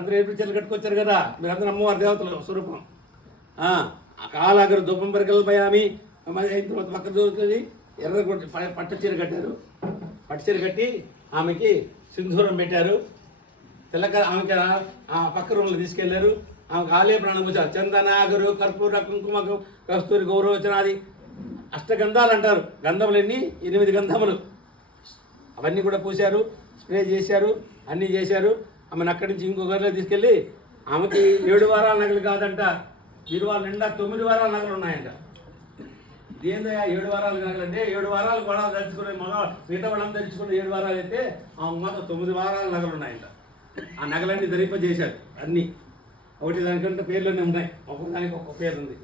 అందరూ ఏపీ చీరలు కట్టుకొచ్చారు కదా, మీరందరూ అమ్మవారి దేవతలు స్వరూపం. కాలాగరు దుబ్బం పరికల్పయామి. అయిన తర్వాత పక్క దొరుకుతుంది ఎర్ర పట్టు చీర కట్టారు. పట్టు చీర కట్టి ఆమెకి సింధూరం పెట్టారు. తెల్లక ఆమెకి ఆ పక్క రూమ్లో తీసుకెళ్లారు. ఆమెకు ఆలయ ప్రాణం పూశారు. చందనాగరు కర్పూర కుంకుమ కస్తూరి గౌరవచనాది అష్టగంధాలు అంటారు. గంధములన్నీ 8 గంధములు అవన్నీ కూడా పూశారు. స్ప్రే చేశారు, అన్నీ చేశారు. ఆమెను అక్కడి నుంచి ఇంకో గదిలో తీసుకెళ్ళి ఆమెకి 7 వారాల నగలు కాదంట, బీరువాల నిండా 9 వారాల నగలు ఉన్నాయంట. ఏందయ్యా 7 వారాల నగలు అంటే 7 వారాలు కూడా ధరించుకునే మిగతా వాళ్ళని ధరించుకుని 7 వారాలు అయితే ఆమె మాత్రం 9 వారాల నగలు ఉన్నాయంట. ఆ నగలన్నీ ధరింపజేశారు. అన్నీ ఒకటి దానికంటే పేర్లోనే ఉన్నాయి, ఒక్కొక్కదానికి ఒక్కొక్క పేరు ఉంది.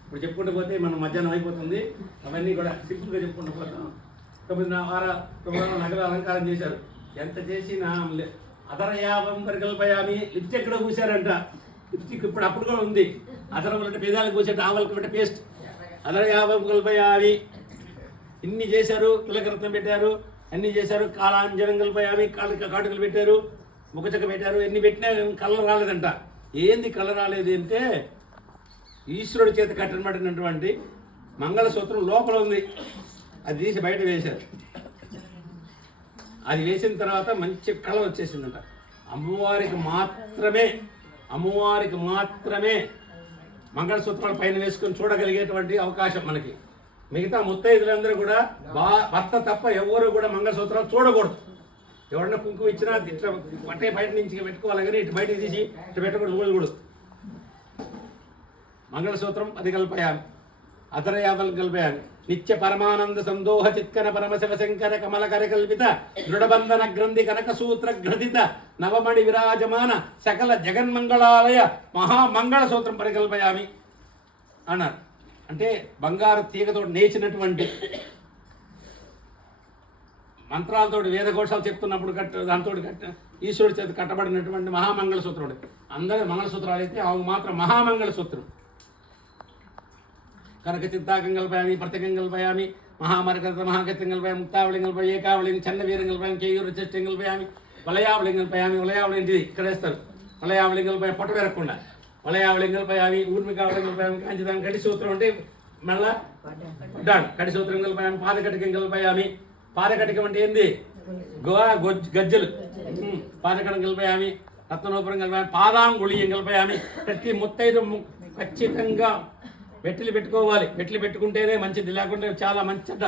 ఇప్పుడు చెప్పుకుంటూ పోతే మనం మధ్యాహ్నం అయిపోతుంది. అవన్నీ కూడా సింపుల్గా చెప్పుకుంటూ పోతాం. 9 వారాల నగలు అలంకారం చేశారు. ఎంత చేసినా అదరయావం పరికల్పయామి. లిప్స్టిక్ ఎక్కడ పూసారంట. లిప్స్టిక్ ఇప్పుడు అప్పుడు కూడా ఉంది. అదరం అంటే పేదాలకు పూసే ఆవలకు అంటే పేస్ట్. అదరయావం కల్పయామి. ఇన్ని చేశారు. తిలకరత్నం పెట్టారు, అన్నీ చేశారు. కాలాంజనం కల్పయామి. కాటుకలు పెట్టారు, ముఖచక్క పెట్టారు. ఎన్ని పెట్టినా కలర్ రాలేదంట. ఏంది కలర్ రాలేదు అంటే ఈశ్వరుడి చేత కట్టబడినటువంటి మంగళసూత్రం లోపల ఉంది. అది తీసి బయట వేశారు. అది వేసిన తర్వాత మంచి కలర్ వచ్చేసిందంట. అమ్మవారికి మాత్రమే మంగళసూత్రాలు పైన వేసుకొని చూడగలిగేటువంటి అవకాశం మనకి. మిగతా ముత్తైదులందరూ కూడా భర్త తప్ప ఎవరు కూడా మంగళసూత్రాలు చూడకూడదు. ఎవరన్నా కుంకుమ ఇచ్చినా ఇట్లా పట్టే బయట నుంచి పెట్టుకోవాలి కానీ ఇటు బయటకు తీసి ఇటు పెట్టకూడదు. మంగళసూత్రం అది కల్పయామి. అధరయావల్ కల్పయామి. నిత్య పరమానంద సందోహ చిత్కన పరమశివ శంకర కమలకర కల్పిత దృఢబంధన గ్రంథి కనక సూత్ర గ్రథిత నవమణి విరాజమాన సకల జగన్మంగళాలయ మహామంగళ సూత్రం పరికల్పయామి అన్నారు. అంటే బంగారు తీగతో నేచినటువంటి మంత్రాలతో వేదఘోషాలు చెప్తున్నప్పుడు దాంతో ఈశ్వరుడి చేత కట్టబడినటువంటి మహామంగళ సూత్రుడు. అందరి మంగళసూత్రాలు అయితే ఆమె మాత్రం మహామంగళ సూత్రం. కనక చిత్తాకం కల్పయామి, ప్రత్యేకం కల్పయామి, మహామరకత మహాగత్యం కల్పయామి, ముక్తావళిం కల్పయామి, ఏకావళిం చన్నవీరం కల్పయామి, కేయూరు చష్టం కల్పయామి, వలయావళిం కల్పయామి. వలయావళి ఏంటిది ఇక్కడ వేస్తారు. వలయావళిం కల్పయామి పొట్ట వేరకుండా. వలయావళిం కల్పయామి, ఊర్మికావళిం కల్పయామి, కాంచిదాం కడి సూత్రం అంటే మళ్ళా పడ్డాడు. కడి సూత్రం కల్పయామి, పాదకటికం కల్పయామి. పాదకటికం అంటే ఏంది? గజ్జలు. పాదకటం కల్పయామి, రత్నోపురం కల్పయామి, పాదాంగుళియం కల్పయామి. ప్రతి ముత్తైదు ఖచ్చితంగా వెట్టిలు పెట్టుకోవాలి. వెట్లు పెట్టుకుంటేనే మంచిది, లేకుంటే చాలా మంచిట.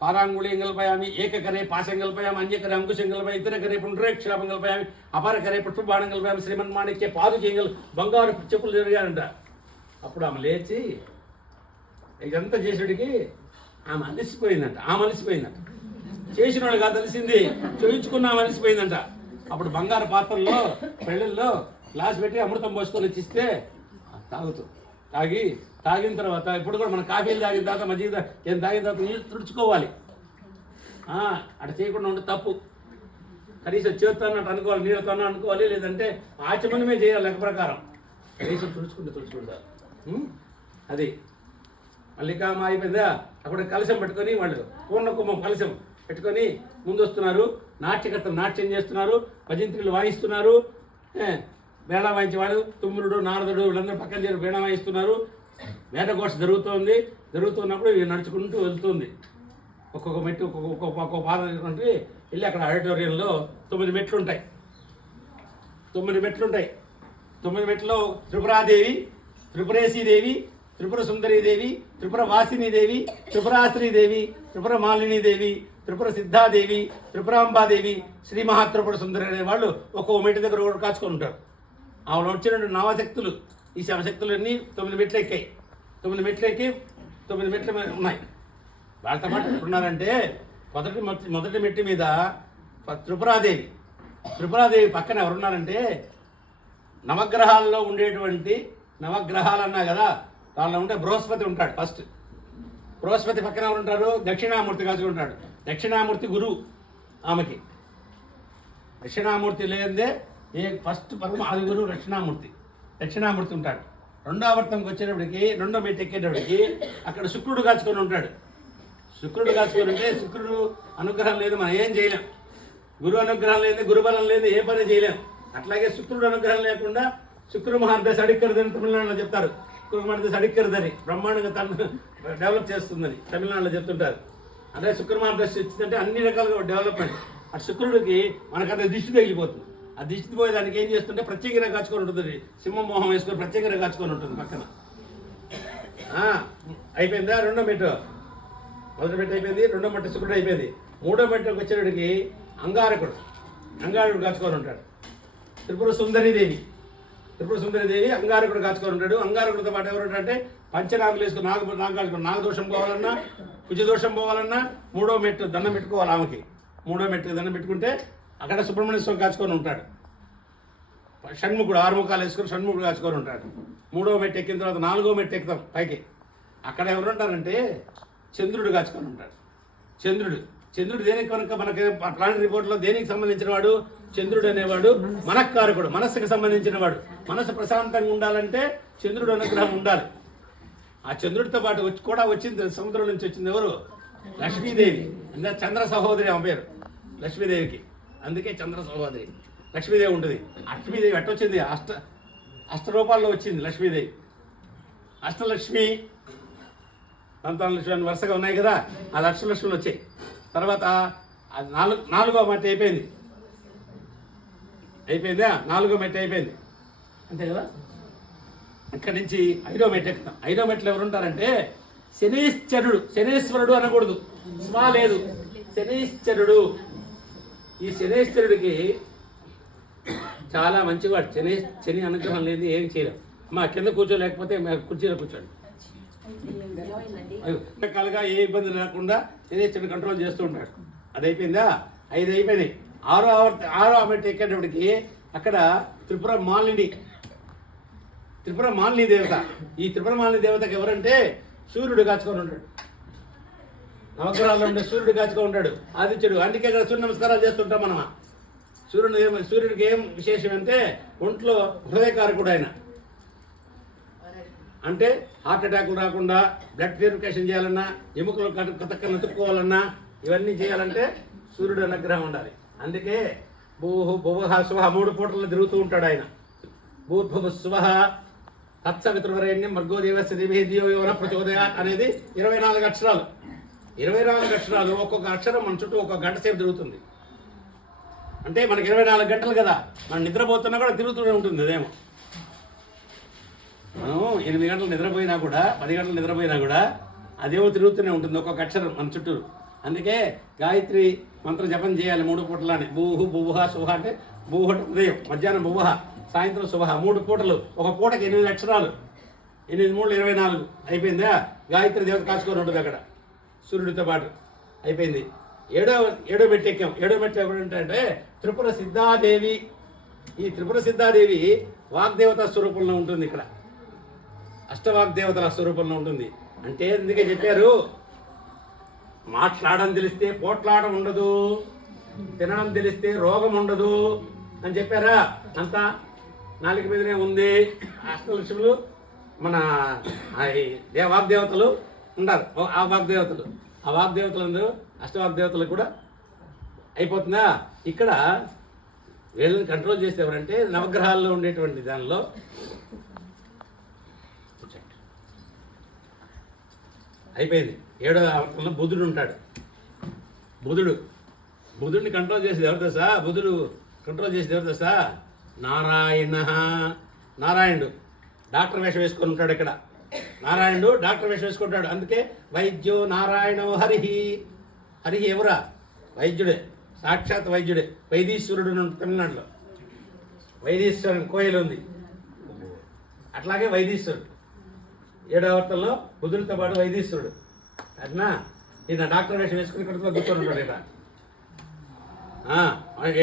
పాదాంగుళియం కల్పయామి, ఏకకరే పాశం కల్పయామి, అన్యకరే అంకుశం కల్పయామి, ఇతరకరే పుండ్రేక్షాపం కల్పయామి, అపరకరే పుష్పబాణం కల్పయామి, శ్రీమన్మాణిక్య పాదుకేయగల బంగారు చెప్పులు జరిగారంట. అప్పుడు ఆమె లేచి ఇదంతా చేసేటికి ఆమె అలసిపోయిందంట. చేసిన వాళ్ళు కాదు తెలిసింది, చూయించుకున్న ఆమె అలసిపోయిందంట. అప్పుడు బంగారు పాత్రల్లో పెళ్ళిళ్ళలో గ్లాస్ పెట్టి అమృతం పోసుకొని వచ్చిస్తే తాగిన తర్వాత ఇప్పుడు కూడా మన కాఫీలు తాగిన తర్వాత మజ్జిగ ఏం తాగిన తర్వాత నీళ్ళు తుడుచుకోవాలి. అటు చేయకుండా ఉంటే తప్పు. కనీసం చేతితో అన్నట్టు అనుకోవాలి, నీళ్ళతో అనుకోవాలి, లేదంటే ఆచమనమే చేయాలి. లెక్క ప్రకారం కనీసం తుడుచుకుంటారు. అది మల్లికామ అయిపోయిందా. అక్కడ కలశం పెట్టుకొని వాళ్ళు పూర్ణ కుంభం కలశం పెట్టుకొని ముందు వస్తున్నారు. నాట్యకర్తలు నాట్యం చేస్తున్నారు, భజంత్రులు వాయిస్తున్నారు. వేళ వాయించేవాడు తుమ్ముడు నారదుడు వీళ్ళందరూ పక్కన చేరి వీణ వాయిస్తున్నారు. వేదఘోష జరుగుతున్నప్పుడు ఇవి నడుచుకుంటూ వెళ్తుంది. ఒక్కొక్క మెట్టు ఒక్కొక్క పాదం వెళ్ళి అక్కడ ఆడిటోరియంలో 9 మెట్లు ఉంటాయి. 9 మెట్లో త్రిపురాదేవి, త్రిపురేశీదేవి, త్రిపుర సుందరీదేవి, త్రిపుర వాసినీదేవి, త్రిపురాశ్రీదేవి, త్రిపుర మాలినీదేవి, త్రిపుర సిద్ధాదేవి, త్రిపురాంబాదేవి, శ్రీ మహాత్రిపుర సుందరి అనే వాళ్ళు ఒక్కొక్క మెట్టు దగ్గర ఒకటి కాచుకొని ఉంటారు. ఆవిడ వచ్చినటువంటి నవశక్తులు, ఈ శవశక్తులన్నీ 9 మెట్లు ఎక్కాయి. 9 మెట్లు ఎక్కి 9 మెట్లు ఉన్నాయి. వాళ్ళతో పాటు ఉన్నారంటే మొదటి మెట్టు మీద త్రిపురాదేవి పక్కన ఎవరున్నారంటే నవగ్రహాల్లో ఉండేటువంటి నవగ్రహాలు అన్నా కదా, దానిలో ఉంటే బృహస్పతి ఉంటాడు. ఫస్ట్ బృహస్పతి పక్కన ఎవరు ఉంటారు? దక్షిణామూర్తి కాచుకుంటాడు. దక్షిణామూర్తి గురువు ఆమెకి. దక్షిణామూర్తి లేదే ఫస్ట్ పదం అది గురువు దక్షిణామూర్తి ఉంటాడు. రెండో ఆవర్తంకి వచ్చేటప్పటికి, రెండో మెట్టు ఎక్కేటప్పటికి అక్కడ శుక్రుడు కాచుకొని ఉంటాడు. శుక్రుడు ఉంటే శుక్రుడు అనుగ్రహం లేదు, మనం ఏం చేయలేం. గురువు అనుగ్రహం లేదు, గురుబలం లేదు, ఏ పని చేయలేం. అట్లాగే శుక్రుడు అనుగ్రహం లేకుండా శుక్ర మహాదశ అడిక్కరదని తమిళనాడులో చెప్తారు. శుక్ర మహాదశ అడిక్కరదని బ్రహ్మాండంగా డెవలప్ చేస్తుందని తమిళనాడులో చెప్తుంటారు. అంటే శుక్ర మహాదశ వచ్చిందంటే అన్ని రకాలుగా డెవలప్మెంట్. అటు శుక్రుడికి మనకంత దిష్టి తగిలిపోతుంది. ఆ దిష్టి పోయేదానికి ఏం చేస్తుంటే ప్రత్యేకంగా కాచుకొని ఉంటుంది. సింహం మోహం వేసుకొని ప్రత్యేకంగా కాచుకొని ఉంటుంది పక్కన. అయిపోయిందా? రెండో మెట్టు మొదటి మెట్టు అయిపోయింది. రెండో మెట్టు శుక్రుడు అయిపోయింది. మూడో మెట్టుకు వచ్చేటికి అంగారకుడు కాచుకొని ఉంటాడు. త్రిపుర సుందరీదేవి అంగారకుడు కాచుకొని ఉంటాడు. అంగారకుడితో పాటు ఎవరు ఉంటారంటే పంచనాగులు వేసుకుని నాగదోషం పోవాలన్నా కుజదోషం పోవాలన్నా మూడో మెట్టు దండం పెట్టుకోవాలి. ఆమెకి మూడో మెట్టుకు దండం పెట్టుకుంటే అక్కడ సుబ్రహ్మణ్య స్వామి కాచుకొని ఉంటాడు. షణ్ముఖుడు 6 ముఖాలు వేసుకొని షణ్ముఖుడు కాచుకొని ఉంటాడు. మూడో మెట్టు ఎక్కిన తర్వాత 4వ మెట్టు ఎక్కుతాం పైకి. అక్కడ ఎవరు ఉంటారంటే చంద్రుడు కాచుకొని ఉంటాడు. చంద్రుడు దేనికి కనుక మనకి ప్లానెట్ రిపోర్ట్లో దేనికి సంబంధించిన వాడు? చంద్రుడు అనేవాడు మనఃకారకుడు, మనస్సుకు సంబంధించిన వాడు. మనస్సు ప్రశాంతంగా ఉండాలంటే చంద్రుడు అనుగ్రహం ఉండాలి. ఆ చంద్రుడితో పాటు కూడా వచ్చింది సముద్రం నుంచి వచ్చింది ఎవరు? లక్ష్మీదేవి. అంటే చంద్ర సహోదరి ఆమె పేరు లక్ష్మీదేవికి, అందుకే చంద్ర సహోదరి లక్ష్మీదేవి ఉంటుంది. లక్ష్మీదేవి ఎట్టొచ్చింది? అష్టరూపాల్లో వచ్చింది లక్ష్మీదేవి. అష్టలక్ష్మి, సంతానలక్ష్మి అని వరుసగా ఉన్నాయి కదా. ఆ లక్ష్మీలు వచ్చాయి. తర్వాత 4వ మెట్టు అయిపోయిందా? 4వ మెట్టు అయిపోయింది అంతే కదా. అక్కడి నుంచి 5వ మెట్టు ఎక్కుతాం. 5వ మెట్లు ఎవరు ఉంటారంటే శనేశ్వరుడు అనకూడదు, స్మా లేదు, శనేశ్వరుడు. ఈ శనేశ్వరుడికి చాలా మంచివాడు. శని అనుగ్రహం లేదు ఏం చేయలేం. మా కింద కూర్చోలేకపోతే కుర్చీలో కూర్చోండి. రకాలుగా ఏ ఇబ్బంది లేకుండా శనేశ్వరుడు కంట్రోల్ చేస్తూ ఉంటాడు. అది అయిపోయిందా? 5 అయిపోయినాయి. 6వ మెట్టు ఎక్కేటప్పటికి అక్కడ త్రిపుర మాలిని దేవత. ఈ త్రిపుర మాలిని దేవతకి ఎవరంటే సూర్యుడు కాచుకొని ఉంటాడు. నవగ్రహాల్లో ఉండే సూర్యుడు కాచుకొని ఉంటాడు, ఆదిత్యుడు. అందుకే ఇక్కడ సూర్య నమస్కారాలు చేస్తుంటాం మనం. సూర్యుడికి ఏం విశేషం అంటే ఒంట్లో హృదయకారకుడు ఆయన. అంటే హార్ట్ అటాక్లు రాకుండా, బ్లడ్ ప్యూరిఫికేషన్ చేయాలన్నా, ఎముకలు కతక్కలు ఎత్తుక్కోవాలన్నా, ఇవన్నీ చేయాలంటే సూర్యుడు అనుగ్రహం ఉండాలి. అందుకే భువః స్వః 3 పూటల్లో తిరుగుతూ ఉంటాడు ఆయన. భూర్భువ స్వః తత్సవితుర్వరేణ్యం భర్గో దేవస్య ధీమహి ధియో యో నః ప్రచోదయాత్ అనేది 24 అక్షరాలు. 24 అక్షరాలు ఒక్కొక్క అక్షరం మన చుట్టూ 1 గంట సేపు తిరుగుతుంది. అంటే మనకి 24 గంటలు కదా. మనం నిద్రపోతున్నా కూడా తిరుగుతూనే ఉంటుంది అదేమో. మనం 8 గంటలు నిద్రపోయినా కూడా, 10 గంటలు నిద్రపోయినా కూడా అదేమో తిరుగుతూనే ఉంటుంది ఒక్కొక్క అక్షరం మన చుట్టూ. అందుకే గాయత్రి మంత్ర జపం చేయాలి 3 పూటలని. భూహు భువః స్వః అంటే భూహ ఉదయం, మధ్యాహ్నం భువః, సాయంత్రం స్వః. 3 పూటలు, ఒక పూటకి 8 అక్షరాలు. 8 3 24 అయిపోయిందా? గాయత్రి దేవత కాచుకొని ఉంటుంది అక్కడ సూర్యుడితో పాటు. అయిపోయింది. 7వ మెట్టు ఎక్కాం. 7వ మెట్టు ఎవరంటే త్రిపుర సిద్ధాదేవి. ఈ త్రిపుర సిద్ధాదేవి వాగ్దేవత స్వరూపంలో ఉంటుంది. ఇక్కడ అష్టవాగ్దేవతల స్వరూపంలో ఉంటుంది. అంటే అందుకే చెప్పారు, మాట్లాడడం తెలిస్తే పోట్లాడడం ఉండదు, తినడం తెలిస్తే రోగం ఉండదు అని చెప్పారా. అంతా నాలుగు మీదనే ఉంది. అష్టలక్ష్ములు మన వాగ్దేవతలు ఉన్నారు. ఆ వాగ్దేవతలందరూ అష్టవాగ్దేవతలు కూడా అయిపోతుందా. ఇక్కడ వీళ్ళని కంట్రోల్ చేస్తే ఎవరంటే నవగ్రహాల్లో ఉండేటువంటి దానిలో అయిపోయింది. 7వ ఆవర్తనంలో బుధుడు ఉంటాడు. బుధుడిని కంట్రోల్ చేసేది ఎవరు తెలుసా? బుధుడు కంట్రోల్ చేసేది ఎవరు తెలుసా? నారాయణుడు డాక్టర్ వేషం వేసుకొని ఉంటాడు. ఇక్కడ నారాయణుడు డాక్టర్ వేషం వేసుకుంటాడు. అందుకే వైద్యో నారాయణో హరిహి. హరిహి ఎవరా? వైద్యుడే, సాక్షాత్ వైద్యుడే. వైదీశ్వరుడు తమిళనాడులో వైదీశ్వరుని కోయిలు ఉంది. అట్లాగే వైదీశ్వరుడు 7వ ఆవర్తనంలో బుధుడితో పాటు వైదీశ్వరుడు. అట్నా ఈయన డాక్టర్ వేషం వేసుకుని ఇక్కడ కూర్చొని ఉంటాడు. ఇక్కడ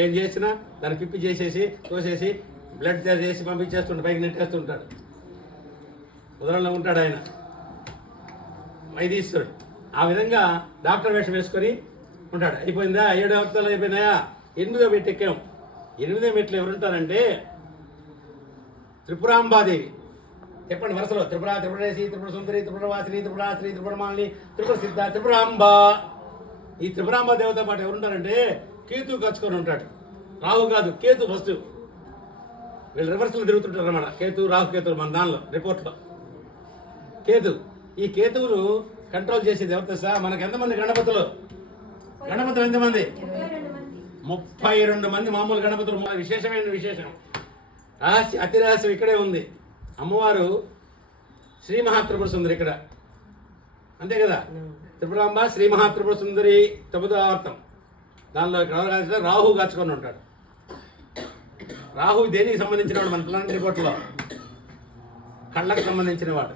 ఏం చేసినా దాన్ని పిప్పి చేసేసి తోసేసి బ్లడ్ చేసి పంపించేస్తుంటాడు, పైకి నెట్టేస్తుంటాడు. ఉదరంలో ఉంటాడు ఆయన వైదీశ్వరుడు. ఆ విధంగా డాక్టర్ వేషం వేసుకొని ఉంటాడు. అయిపోయిందా? 7వ ఆవర్తనాలు అయిపోయినాయా? 8వ మెట్టు ఎక్కాం. 8వ మెట్లు ఎవరుంటారంటే త్రిపురాంబాదేవి. చెప్పండి వరుసలో. త్రిపురేసి, త్రిపుర సుందరి, త్రిపుర వాసిని, త్రిపురాశ్రీ, త్రిపుర మాలిని, త్రిపుర సిద్ధ, త్రిపురాంబ. ఈ త్రిపురాంబ దేవత పాటు ఎవరుంటారంటే కేతు కచ్చుకొని ఉంటాడు. రాహు కాదు, కేతు ఫస్ట్. వీళ్ళు రివర్స్లో తిరుగుతుంటారు అన్నమాట. కేతు రాహుకేతువులు మన దానిలో రిపోర్ట్లో కేతు. ఈ కేతువులు కంట్రోల్ చేసేది ఎవరు తెలుసా? మనకు ఎంతమంది గణపతులు ఎంతమంది? 32 మంది మామూలు గణపతులు. విశేషమైన విశేషం అతి రహస్యం ఇక్కడే ఉంది. అమ్మవారు శ్రీ మహాత్రిపుర సుందరి ఇక్కడ, అంతే కదా? త్రిపురాంబ శ్రీ మహాత్రిపుర సుందరి 9వ ఆవర్తం. దానిలో ఇక్కడ రాహు కాచుకొని ఉంటాడు. రాహు దేనికి సంబంధించిన వాడు? మన ప్లానెట్ రిపోర్ట్లో కళ్ళకు సంబంధించిన వాడు.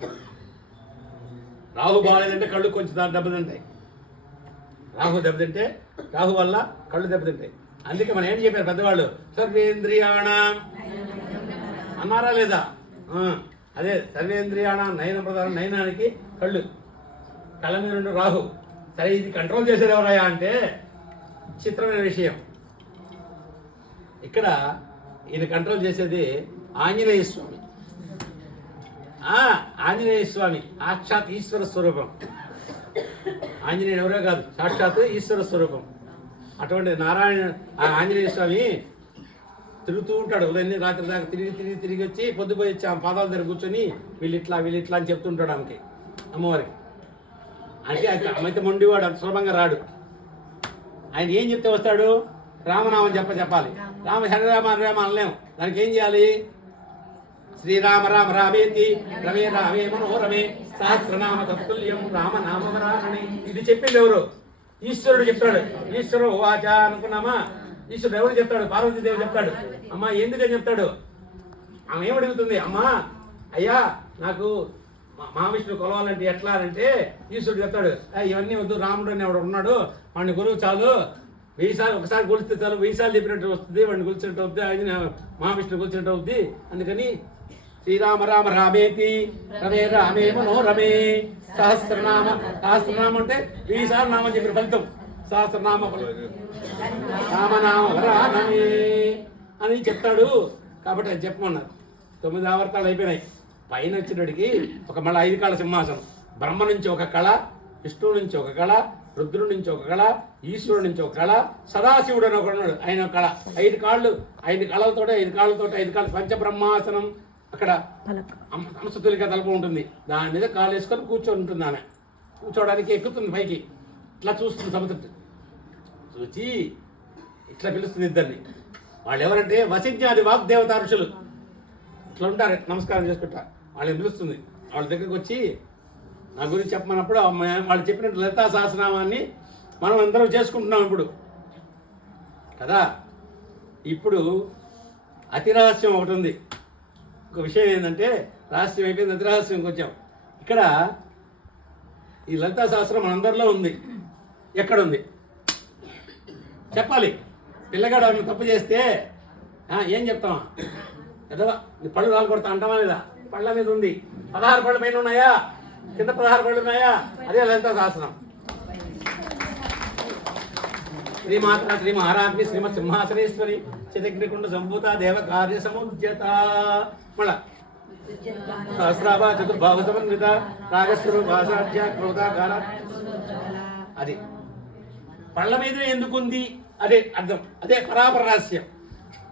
రాహు బాగాలేదంటే కళ్ళు కొంచెం దెబ్బతింటాయి. రాహు వల్ల కళ్ళు దెబ్బతింటాయి. అందుకే మనం ఏం చెప్పారు పెద్దవాళ్ళు? సర్వేంద్రియాణం అన్నారా లేదా? అదే సర్వేంద్రియాణం నయన ప్రధానం. నయనానికి కళ్ళ మీద నుండి రాహు. సరే, ఇది కంట్రోల్ చేసేది ఎవరయ్యా అంటే చిత్రమైన విషయం. ఇక్కడ ఈయన కంట్రోల్ చేసేది ఆంజనేయ స్వామి. ఆంజనేయ స్వామి సాక్షాత్ ఈశ్వర స్వరూపం. ఆంజనేయుడు ఎవరో కాదు, సాక్షాత్ ఈశ్వర స్వరూపం. అటువంటి ఆంజనేయ స్వామి తిరుగుతూ ఉంటాడు. ఉదయం రాత్రి దాకా తిరిగి వచ్చి పొద్దుపోయి వచ్చి ఆ పాదాల దగ్గర కూర్చొని వీళ్ళిట్లా అని చెప్తుంటాడు ఆమెకి, అమ్మవారికి. అంటే అమైతే మొండివాడు, అంత సులభంగా రాడు. ఆయన ఏం చెప్తే వస్తాడు? రామనామం చెప్పాలి. హరే రామ అనలేము. దానికి ఏం చేయాలి? శ్రీరామ రామ రామేతి రమే రామే మనోరమే సహస్రనామ తత్తుల్యం రామనామరామణి. ఇది చెప్పింది ఎవరు? ఈశ్వరుడు చెప్తాడు. ఈశ్వరు వాచ అనుకున్నామా? ఈశ్వరుడు ఎవరు చెప్తాడు? పార్వతీదేవి చెప్తాడు. అమ్మా ఎందుకని చెప్తాడు? ఆమె ఏమడుగుతుంది? అమ్మా అయ్యా నాకు మహావిష్ణువు కొలవాలంటే ఎట్లా అంటే ఈశ్వరుడు చెప్తాడు, ఇవన్నీ వద్దు, రాముడు అని ఎవడు ఉన్నాడు, వాడిని గురువు చాలు, 1000 సార్లు ఒకసారి కొలిస్తే చాలు, 1000 సార్లు చెప్పినట్టు వస్తుంది, వాడిని కొలిచినట్టు అవుతుంది, ఆయన మహావిష్ణువు కొలిచినట్టు అవుద్ది. అందుకని శ్రీరామ రామ రామేతి రమే రామే మనోరమే సహస్రనామం అంటే 1000 సార్లు నామం చెప్పిన ఫలితం సహస్రనామ రామనామ వరానమే అని చెప్తాడు. కాబట్టి అది చెప్పమన్నారు. 9 ఆవర్తాలు అయిపోయినాయి. పైన వచ్చినడికి మళ్ళీ 5 కాళ్ళ సింహాసనం. బ్రహ్మ నుంచి ఒక కళ, విష్ణువు నుంచి ఒక కళ, రుద్రుడి నుంచి ఒక కళ, ఈశ్వరుడు నుంచి ఒక కళ, సదాశివుడు అని ఒకడు, ఆయన ఒక కళ. 5 కాళ్ళు, 5 కాళ్ళతో 5 కాళ్ళు పంచబ్రహ్మాసనం. అక్కడ హంసతులిక తలుపు ఉంటుంది, దాని మీద కాలు వేసుకొని కూర్చొని ఉంటుంది. ఆమె కూర్చోవడానికి ఎక్కుతుంది పైకి, ఇట్లా చూస్తుంది సముద్రం చూచి ఇట్లా పిలుస్తుంది ఇద్దరిని. వాళ్ళు ఎవరంటే వసిజ్ఞాది వాగ్దేవత ఋషులు. ఇట్లా ఉంటారు, నమస్కారం చేసుకుంటా. వాళ్ళని పిలుస్తుంది. వాళ్ళ దగ్గరికి వచ్చి నా గురించి చెప్పమన్నప్పుడు వాళ్ళు చెప్పినట్టు లలితా సహస్రనామాన్ని మనం అందరం చేసుకుంటున్నాం ఇప్పుడు కదా. ఇప్పుడు అతి రహస్యం ఒకటి ఉంది. ఒక విషయం ఏంటంటే రహస్యం అయిపోయింది, అతి రహస్యంకి వచ్చాం. ఇక్కడ ఈ లలితా సహస్రం మనందరిలో ఉంది. ఎక్కడుంది చెప్పాలి. పిల్లగాడు ఆయన తప్పు చేస్తే ఏం చెప్తామా? ఏదో పళ్ళు రాలు కొడతా అంటామా లేదా? పళ్ళ మీద ఉంది. 16 పళ్ళ పైన ఉన్నాయా? కింద 16 పళ్ళు ఉన్నాయా? అదే లలితా సహస్రం. శ్రీమాత శ్రీ మహారాజ్ని శ్రీమత్ సింహాసనేశ్వరి చితగ్నికుండ సంభూత దేవ కార్య సముద్యత. మళ్ళా సహస్రాభా చతుర్భావ సమన్విత రాగస్వరూపాసాధ్య క్రోధాకార. అది పళ్ళ మీద ఎందుకుంది అదే అర్థం. అదే పరాపర రహస్యం.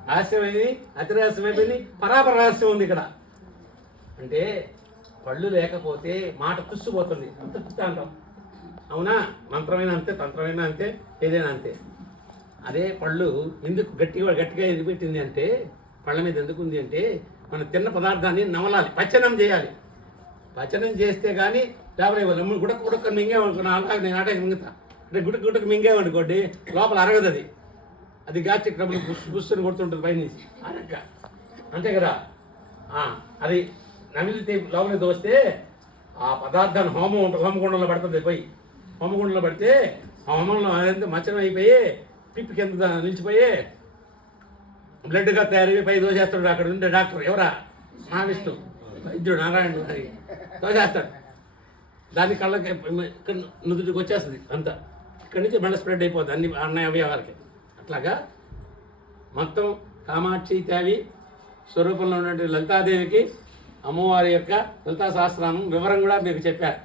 రహస్యమైంది, అతి రహస్యమైపోయింది, పరాపర రహస్యం ఉంది ఇక్కడ. అంటే పళ్ళు లేకపోతే మాట తుస్సుపోతుంది, అంత తుస్తా అంటాం. అవునా? మంత్రమైన అంతే, తంత్రమైన అంతే, ఏదైనా అంతే. అదే పళ్ళు ఎందుకు గట్టిగా ఎందుకు పెట్టింది అంటే, పళ్ళ మీద ఎందుకుంది అంటే మనం తిన్న పదార్థాన్ని నమలాలి, పచనం చేయాలి. పచనం చేస్తే కానీ లేకపోతే గుడక మింగేమనుకున్నా నేను ఆట మింగుతా అంటే గుడకు మింగేమనుకోండి లోపల అరగదు. అది గ్యాస్ట్రిక్ ట్రబుల్ బుస్సుని కొడుతుంటుంది పైనుంచి అరక్క, అంతే కదా. అది నమిలితే లోపలికి దోస్తే ఆ పదార్థాన్ని హోమగుండంలో పడుతుంది. పోయి హోమగుండంలో పడితే ఆ హోమంలో అదంతా మచ్చనం అయిపోయి పిప్పి కింద నిలిచిపోయి బ్లడ్గా తయారయ్యి పై దోసేస్తాడు. అక్కడ ఉండే డాక్టర్ ఎవరా? మహావిష్ణు వైద్యుడు నారాయణుడు. అది దోసేస్తాడు. దాని కళ్ళకి నుదుటికి వచ్చేస్తుంది అంతా. ఇక్కడి నుంచి మళ్ళీ స్ప్రెడ్ అయిపోతుంది అన్ని అన్నయ్య అవయవాలకి. అట్లాగా మొత్తం కామాక్షి తేవి స్వరూపంలో ఉన్నటువంటి లలితాదేవికి అమ్మవారి యొక్క లలితా సహస్రనామం వివరం కూడా మీకు చెప్పారు.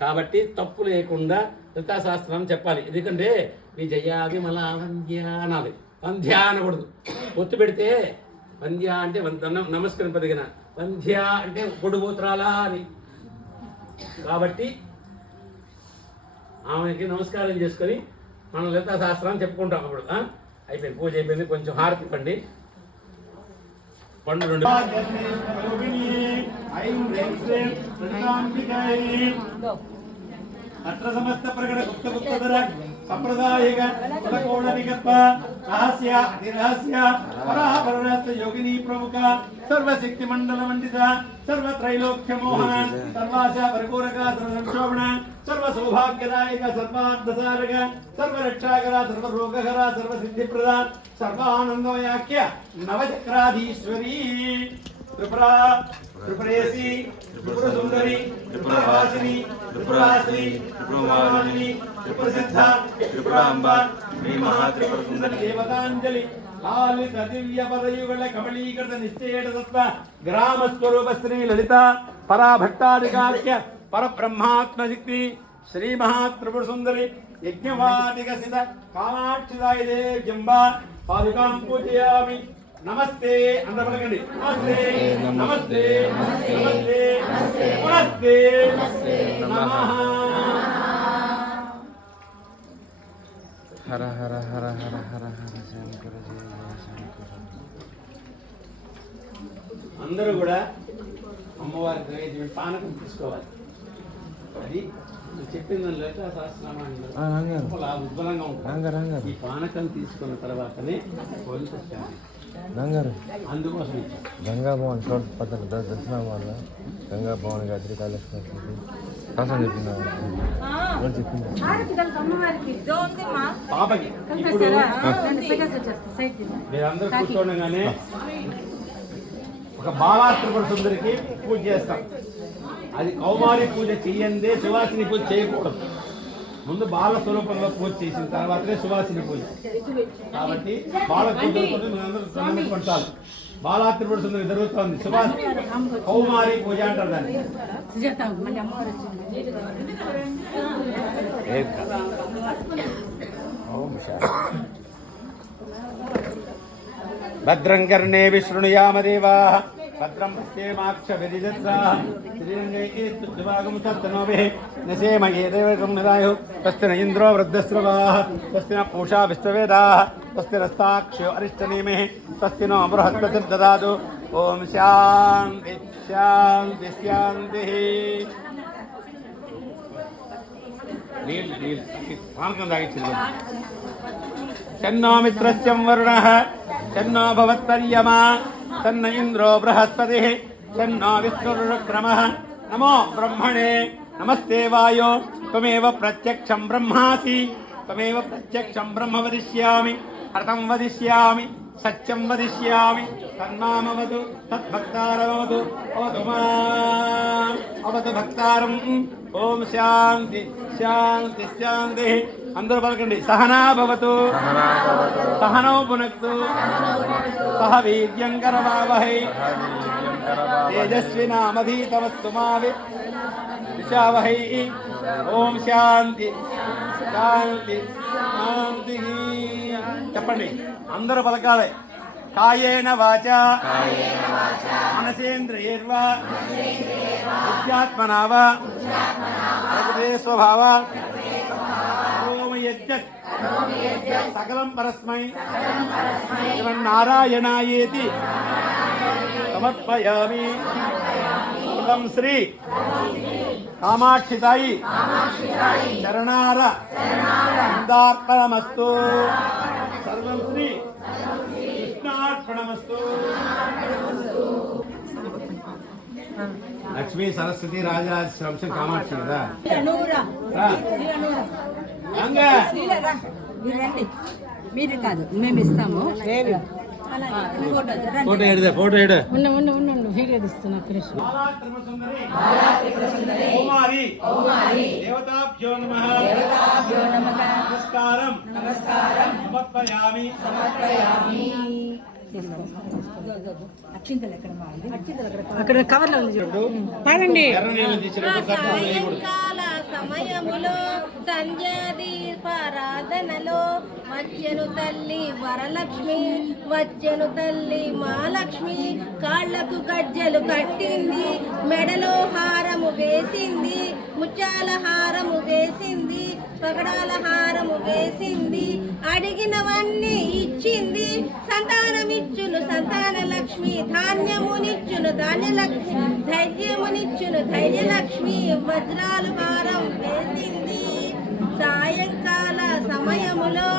కాబట్టి తప్పు లేకుండా లలితా సహస్రనామం చెప్పాలి. ఎందుకంటే విజయ విమల వంద్య అనాలి, వంద్య అనకూడదు. ఒత్తు పెడితే వంద్య అంటే నమస్కారం పదిగిన, వంధ్య అంటే పొడుగూత్రాలా అని. కాబట్టి ఆమెకి నమస్కారం చేసుకొని మనం లలితా శాస్త్రాన్ని చెప్పుకుంటాం. అప్పుడు అయిపోయింది, పూజ అయిపోయింది. కొంచెం హారతి ఇవ్వండి. పండు రెండు అట్ర సమస్త ప్రకట గుప్త గుప్తధర సంప్రదాయక కులకోణనికత్వ రహస్య అతిరహస్య పరాపరరహస్య యోగిని ప్రముఖ సర్వశక్తి మండల మండిత సర్వత్రైలోక్య మోహన సర్వాశ పరిపూరక సర్వసంక్షోభణ సర్వ సౌభాగ్యదాయక సర్వార్థసారక సర్వరక్షాకర సర్వరోగహర సర్వసిద్ధిప్రద సర్వానందమయాఖ్య నవచక్రాధీశ్వరీ త్రిపురా త్రిపురేసి త్రిపుర సుందరి త్రిపురవాసిని త్రిపురాశ్రీ త్రిపురమాలిని త్రిపురసిద్ధ త్రిపురాంబ శ్రీ మహాత్రిపుర సుందరి దేవతాంజలి ఆలిత దివ్య పదయుగళ కమలీకృత నిశ్చయేట తత్వ గ్రామ స్వరూప శ్రీ లలిత పరాభట్టాధికార్య పరబ్రహ్మాత్మశక్తి శ్రీ మహాత్రిపుర సుందరి యజ్ఞవాదికసిత కామాక్షిదాయ దేవ్యంబ పాదుకాం పూజయామి. నమస్తే అందరూ పలకండి. నమస్తే నమస్తే నమస్తే నమస్తే నమః. హర హర హర హర హర హర శంకర జయ జయ శంకర. అందరూ కూడా అమ్మవారి నైవేద్యం పానకం తీసుకోవాలి. అది చెప్పిన లలితా సహస్రనామాన్ని ఉజ్వలంగా ఉంటుంది. ఈ పానకం తీసుకున్న తర్వాతనే కోలుకొచ్చాను. అందుకోసం గంగా భవన్ చోట పక్కన దర్శనం వల్ల గంగా భవన్ గారి కాళేశ్వరం చెప్పింది పాపకి. ఇప్పుడు మీరందరూ కూర్చోండగానే ఒక బాలా త్రిపుర సుందరికి పూజ చేస్తాం. అది కౌమారి పూజ చెయ్యందే సువాసిని పూజ చేయకూడదు. ముందు బాల స్వరూపంలో పూజ చేసిన తర్వాతనే సువాసిని పూజ. కాబట్టి బాల పూజ కొట్టాలి. బాలా త్రిపుర సుందరి జరుగుతోంది. సువాసిని కౌమారి పూజ అంటారు దాన్ని. భద్రం కర్ణే విశృణుయామదేవాః భద్రం పశ్యేమాక్షభిర్యజత్రాః శ్రీరంగైః సత్తనోభిః నశేమయేదేవం నిదాయో తస్య న ఇంద్రో వృద్ధశ్రవాః తస్య న పూషా విశ్వవేదాః తస్య రస్తాక్షో అరిష్టనేమిః తస్య నో బృహస్పతిర్దదాతు. ఓం శాంతి శాంతి శాంతిః. పానకం తాగించింది. చన్నో మిత్రస్యం వరుణః చన్నో భవత్పర్యమా తన్న ఇంద్రో బృహస్పతిః తన్నో విష్ణురుక్రమః. నమో బ్రహ్మణే నమస్తే వాయో త్వమేవ ప్రత్యక్షం బ్రహ్మాసి త్వమేవ ప్రత్యక్షం బ్రహ్మ వదిష్యామి హృతం వదిష్యామి సత్యం వదిష్యామి తన్మామవతు తద్భక్తారమవతు అవతు మాం అవతు భక్తారం. ఓం శాంతి శాంతి శాంతి. అందరూ పలకండి. సహనా భవతు సహనౌ భునక్తు సహ వీర్యం కరవావహై తేజస్వినామధీతమస్తు మా విద్విషావహై. ఓం శాంతి శాంతి శాంతి. చెప్పండి అందరూ పలకాలి. కాయేన వాచా మనసేంద్రియైర్వా బుద్ధ్యాత్మనా వా ప్రకృతే స్వభావా సకలం పరస్మై నారాయణాయేతి సమర్పయామి. శ్రీ కామాక్షితాయి చరణార ఇందార్పణమస్తు. సర్వం శ్రీ కృష్ణార్పణమస్తు. లక్ష్మీ సరస్వతి రాజరాజ వంశం కామాక్షి కదా. మీరు కాదు, మేము ఇస్తాము. ఫోటో వీడియో తీస్తున్నా. అక్కడ కవర్లో ఉంది. పాడండి. సమయములో సంధ్యాదీపారాధనలో వచ్చెను తల్లి వరలక్ష్మి, వచ్చెను తల్లి మహాలక్ష్మి. కాళ్లకు గజ్జలు కట్టింది, మెడలో హారము వేసింది, ముత్యాల హారము వేసింది, పగడాల హారము వేసింది. అడిగినవన్నీ ఇచ్చింది, సంతానమిచ్చును సంతాన లక్ష్మి, ధాన్యమునిచ్చును ధాన్యలక్ష్మి, ధైర్యమునిచ్చును ధైర్యలక్ష్మి. వజ్రాలు హారం వేసింది సాయంకాల సమయములో